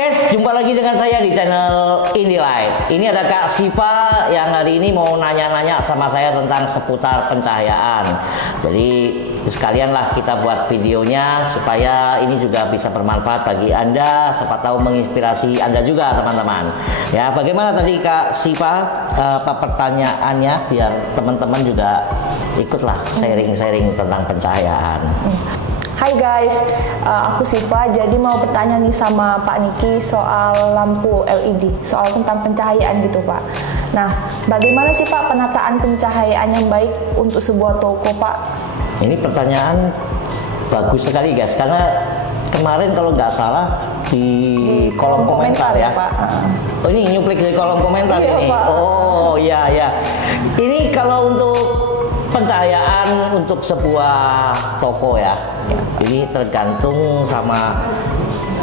guys, jumpa lagi dengan saya di channel IndiLight. Ini ada Kak Siva yang hari ini mau nanya-nanya sama saya tentang seputar pencahayaan. Jadi sekalianlah kita buat videonya supaya ini juga bisa bermanfaat bagi Anda, siapa tahu menginspirasi Anda juga teman-teman. Ya, bagaimana tadi Kak Siva apa pertanyaannya biar teman-teman juga ikutlah sharing-sharing tentang pencahayaan. Hai guys, aku Siva. Jadi mau bertanya nih sama Pak Niki soal lampu LED, soal tentang pencahayaan gitu Pak. Nah, bagaimana sih Pak penataan pencahayaan yang baik untuk sebuah toko Pak? Ini pertanyaan bagus sekali guys, karena kemarin kalau nggak salah di kolom komentar ya Pak. Oh, ini nyuplik di kolom komentar iya, ini. Pak. Oh iya ya. Ini kalau untuk pencahayaan untuk sebuah toko ya, ini tergantung sama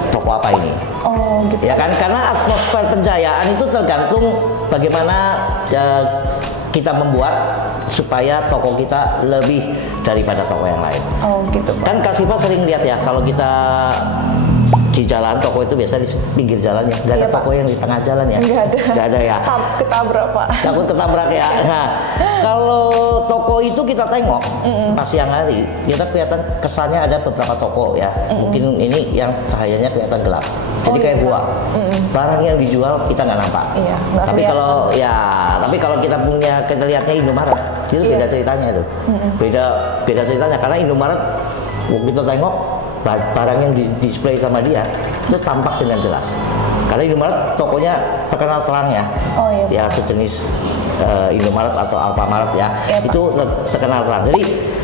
toko apa ini. Oh gitu. Ya kan, karena atmosfer pencahayaan itu tergantung bagaimana kita membuat supaya toko kita lebih daripada toko yang lain. Oh gitu Pak. Kan Kak Siva sering lihat ya, kalau kita di jalan toko itu biasa di pinggir jalan ya, nggak ada toko yang di tengah jalan ya, nggak ada ya, ketabrak Pak, takut ketabrak ya. Nah, kalau toko itu kita tengok pas siang hari, kita kelihatan kesannya ada beberapa toko ya, mungkin ini yang cahayanya kelihatan gelap, jadi kayak gua, barang yang dijual kita nggak nampak. Iya, tapi kalau kita lihatnya Indomaret, itu beda ceritanya itu, beda ceritanya, karena Indomaret kita tengok barang yang display sama dia itu tampak dengan jelas. Karena Indomaret tokonya terkenal terang ya. Oh iya. Ya sejenis Indomaret atau Alfamart ya. Itu terkenal terang. Jadi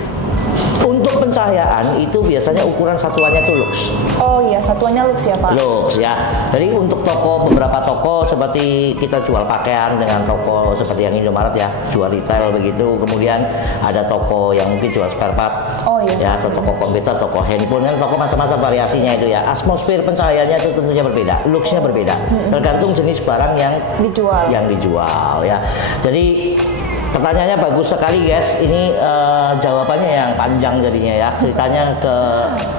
untuk pencahayaan itu biasanya ukuran satuannya itu lux. Oh iya, satuannya lux ya Pak. Lux ya. Jadi untuk beberapa toko seperti kita jual pakaian dengan toko seperti yang Indomaret ya, jual retail begitu. Kemudian ada toko yang mungkin jual spare part. Oh iya. Ya, atau toko komputer, toko handphone, kan toko macam-macam variasinya itu ya. Atmosfer pencahayaannya itu tentunya berbeda, luxnya berbeda. Tergantung jenis barang yang dijual ya. Jadi pertanyaannya bagus sekali guys. Ini jawabannya yang panjang jadinya ya. Ceritanya ke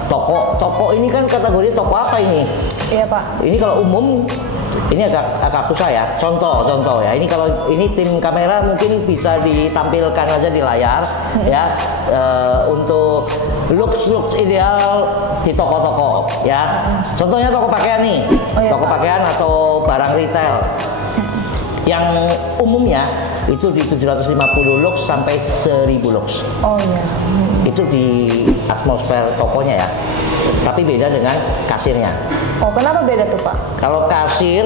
toko ini kan kategori toko apa ini? Iya Pak. Ini kalau umum ini agak susah ya. Contoh ya. Ini kalau ini tim kamera mungkin bisa ditampilkan aja di layar ya. Untuk lux ideal di toko-toko ya. Contohnya toko pakaian nih. Toko pakaian atau barang retail. Yang umumnya itu di 750 lux sampai 1000 lux. Oh iya. Itu di atmosfer tokonya ya. Tapi beda dengan kasirnya. Oh, kenapa beda tuh Pak? Kalau kasir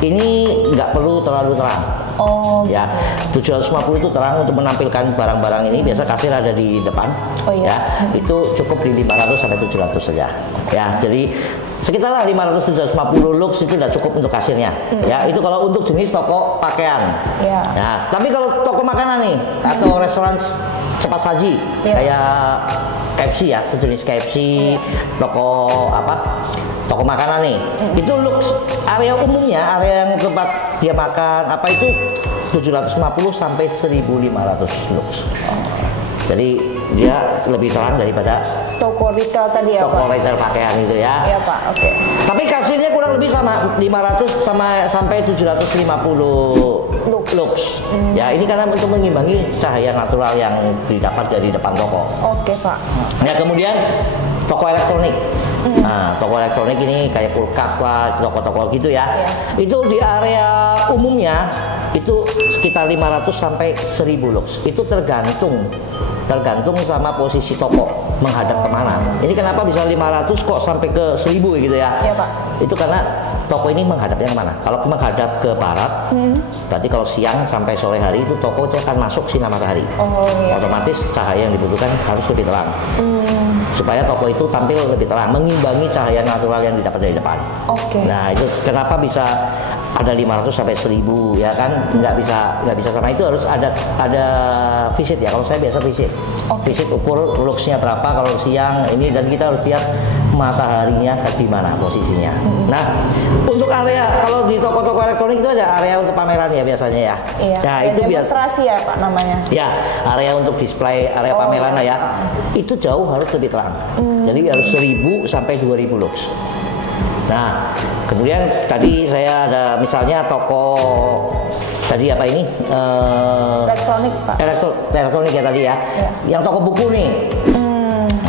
ini nggak perlu terlalu terang. Oh ya, 750 itu terang untuk menampilkan barang-barang ini. Biasa kasir ada di depan. Oh iya. Ya, itu cukup di 500 sampai 700 saja. Ya, jadi sekitar 500-750 lux itu udah cukup untuk kasirnya. Ya, itu kalau untuk jenis toko pakaian. Ya, tapi kalau toko makanan nih atau restoran cepat saji kayak KFC ya, sejenis KFC, toko toko makanan nih, itu lux area umumnya, area yang tempat dia makan apa itu 750 sampai 1500 lux. Jadi dia lebih terang daripada toko retail tadi ya Pak? Toko retail pakaian itu ya. Iya Pak, oke. Tapi kasirnya kurang lebih sama, 500 sampai 750 lux. Ya, ini karena untuk mengimbangi cahaya natural yang didapat dari depan toko. Oke Pak. Ya, kemudian toko elektronik. Nah, toko elektronik ini kayak kulkas lah, toko-toko gitu ya. Itu di area umumnya itu sekitar 500 sampai 1000 lux. Itu tergantung sama posisi toko menghadap kemana. Ini kenapa bisa 500 kok sampai ke 1000 gitu ya? Iya Pak. Itu karena toko ini menghadapnya kemana? Kalau menghadap ke barat, berarti kalau siang sampai sore hari itu toko itu akan masuk sinar matahari. Oh iya. Otomatis cahaya yang dibutuhkan harus lebih terang. Supaya toko itu tampil lebih terang, mengimbangi cahaya natural yang didapat dari depan. Oke. Nah, itu kenapa bisa ada 500 sampai 1000 ya kan? Nggak bisa sama, itu harus ada visit ya. Kalau saya biasa visit. Visit ukur luxnya berapa kalau siang ini, dan kita harus lihat mataharinya di mana posisinya. Nah, untuk area kalau di toko-toko elektronik itu ada area untuk pameran ya biasanya ya. Iya. Nah, itu demonstrasi ya Pak namanya. Ya, area untuk display, area pameran lah ya. Itu jauh harus lebih terang. Jadi harus 1000 sampai 2000 lux. Nah, kemudian tadi saya ada misalnya toko tadi apa ini? Elektronik, Pak. Elektronik ya tadi ya. Iya. Yang toko buku nih.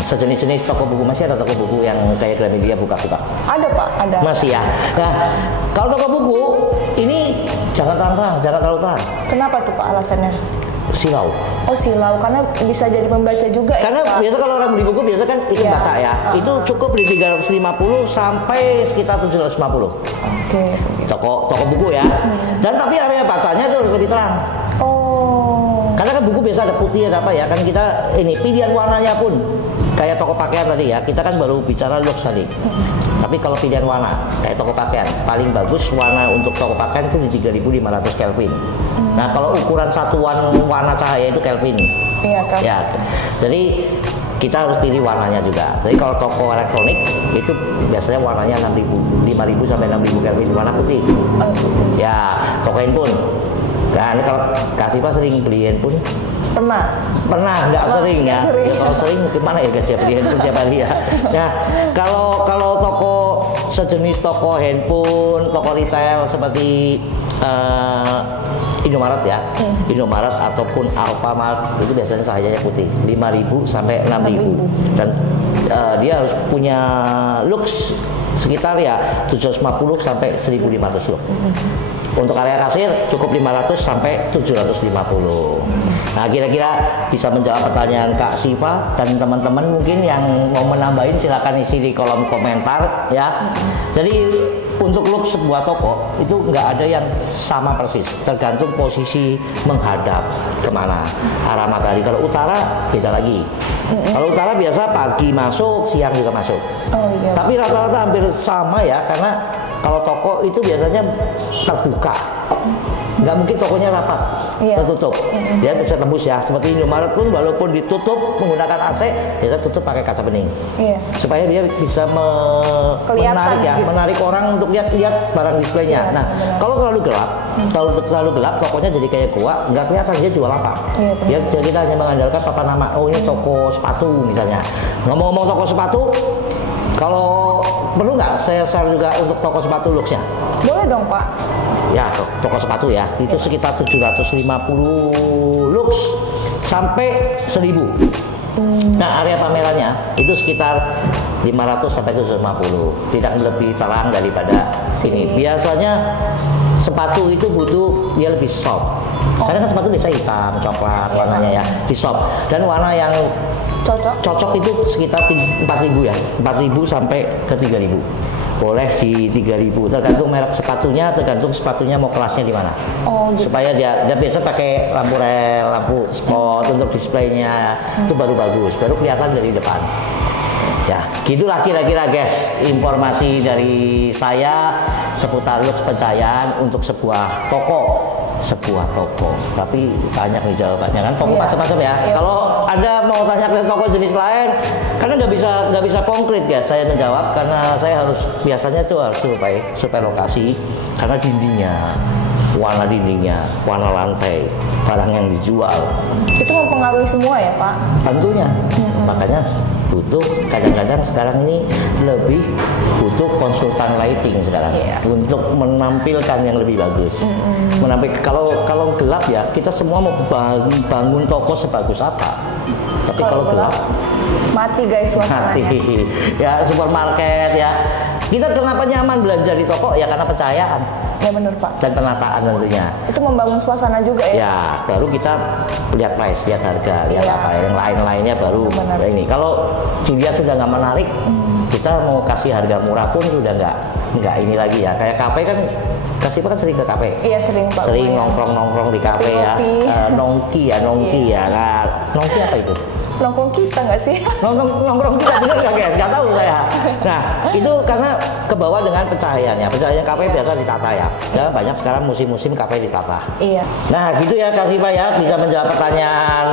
Sejenis-jenis toko buku, masih ada toko buku yang kayak Gramedia buka-buka? Ada, Pak, ada. Masih ya. Nah, kalau toko buku ini jangan terang-terang, jangan terlalu terang. Kenapa tuh, Pak, alasannya? Silau. Oh, silau, karena bisa jadi pembaca juga Karena ya, Pak? biasa kalau orang beli buku biasa kan ikut Iya. baca ya. Itu cukup di 350 sampai sekitar 750. Oke. Toko buku ya. Dan tapi area bacanya itu harus lebih terang. Oh. Karena kan buku biasa ada putih ada apa ya. Kan kita ini pilihan warnanya pun kayak toko pakaian tadi ya. Kita kan baru bicara looks tadi. Tapi kalau pilihan warna kayak toko pakaian paling bagus warna untuk toko pakaian itu di 3500 Kelvin. Nah, kalau ukuran satuan warna cahaya itu Kelvin. Iya, kan? Ya, jadi kita harus pilih warnanya juga. Jadi kalau toko elektronik itu biasanya warnanya 5.000 sampai 6.000 Kelvin warna putih. Ya, toko handphone. Dan kalau kasih Pak sering beli handphone? Pernah, nggak sering ya. Sering. Ya kalau sering gimana ya guys ya beli handphone tiap hari ya. Nah, kalau toko sejenis toko handphone, toko retail seperti Indomaret ya, Indomaret ataupun Alfamart itu biasanya cahayanya putih, 5.000 sampai 6.000 dan dia harus punya lux sekitar ya 750 sampai 1.500 lux. Untuk area kasir cukup 500 sampai 750. Nah, kira-kira bisa menjawab pertanyaan Kak Siva dan teman-teman mungkin yang mau menambahin silakan isi di kolom komentar ya. Jadi untuk look sebuah toko itu nggak ada yang sama persis, tergantung posisi menghadap kemana arah matahari. Kalau utara beda lagi. Kalau utara biasa pagi masuk, siang juga masuk. Oh, iya. Tapi rata-rata hampir sama ya, karena kalau toko itu biasanya terbuka. Nggak mungkin tokonya rapat, tertutup. Dia bisa tembus ya. Seperti Indomaret pun walaupun ditutup menggunakan AC, biasa tutup pakai kaca bening. Iya. Supaya dia bisa menarik ya, gitu. menarik orang untuk lihat barang displaynya. Nah, kalau terlalu gelap, terlalu gelap, tokonya jadi kayak gua, nggak kelihatan dia jual apa. Iya, Dia kita hanya mengandalkan papan nama. Oh, ini toko sepatu misalnya. Ngomong-ngomong toko sepatu, kalau perlu nggak saya share juga untuk toko sepatu looks-nya? Boleh dong, Pak. Ya, toko sepatu ya, itu sekitar 750 lux sampai 1.000. Nah, area pamerannya itu sekitar 500 sampai 750, tidak lebih terang daripada sini. Biasanya sepatu itu butuh dia lebih soft. Karena kan sepatu biasa hitam, coklat warnanya ya, di soft. Dan warna yang cocok itu sekitar 4.000 ya, 4.000 sampai ke 3.000. Boleh di 3.000, tergantung merek sepatunya, tergantung sepatunya mau kelasnya di mana. Oh, gitu. Supaya dia biasa pakai lampu rel, lampu spot untuk displaynya itu baru bagus, baru kelihatan dari depan. Ya, gitulah kira-kira guys informasi dari saya seputar lux pencahayaan untuk sebuah toko. Tapi banyak nih jawabannya kan, toko macam-macam ya. Kalau Anda mau tanya ke toko jenis lain, karena nggak bisa konkret guys saya menjawab, karena saya harus biasanya tuh harus supaya lokasi, karena warna dindingnya, warna lantai, barang yang dijual. Itu mempengaruhi semua ya, Pak? Tentunya, makanya butuh kadang-kadang sekarang ini lebih butuh konsultan lighting sekarang untuk menampilkan yang lebih bagus. Kalau gelap ya kita semua mau bangun toko sebagus apa, tapi kalau gelap mati guys suasananya. Ya supermarket ya, kita kenapa nyaman belanja di toko ya karena pencahayaan. Ya benar, Pak. Dan penataan tentunya. Itu membangun suasana juga ya. Ya, baru kita lihat price, lihat harga, lihat apa yang lain-lainnya baru ini. Kalau dilihat sudah nggak menarik, kita mau kasih harga murah pun sudah nggak ini lagi ya. Kayak kafe kan, kasih kan sering ke kafe. Iya sering, Pak. Sering nongkrong di kafe ya. Nongki ya. Nah, nongki apa itu? Nongkrong kita nggak sih? Nongkrong kita bener nggak guys? Nggak tahu saya. Nah itu karena kebawa dengan pencahayaannya. Pencahayaan kafe biasa ditata ya. Ya banyak sekarang musim-musim kafe ditata. Iya. Nah gitu ya Kak Siva ya, bisa menjawab pertanyaan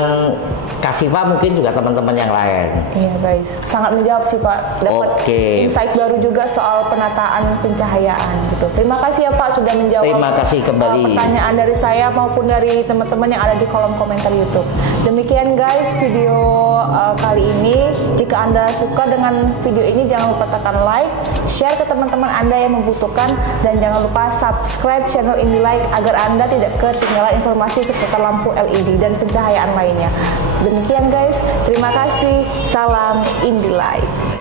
Kak Siva, mungkin juga teman-teman yang lain. Iya guys, sangat menjawab sih Pak. Dapat insight baru juga soal penataan pencahayaan gitu. Terima kasih ya Pak sudah menjawab. Terima kasih kembali. Pertanyaan dari saya maupun dari teman-teman yang ada di kolom komentar YouTube. Demikian guys video kali ini. Jika Anda suka dengan video ini, jangan lupa tekan like, share ke teman-teman Anda yang membutuhkan, dan jangan lupa subscribe channel Indilight agar Anda tidak ketinggalan informasi seputar lampu LED dan pencahayaan lainnya. Demikian guys, terima kasih. Salam Indilight.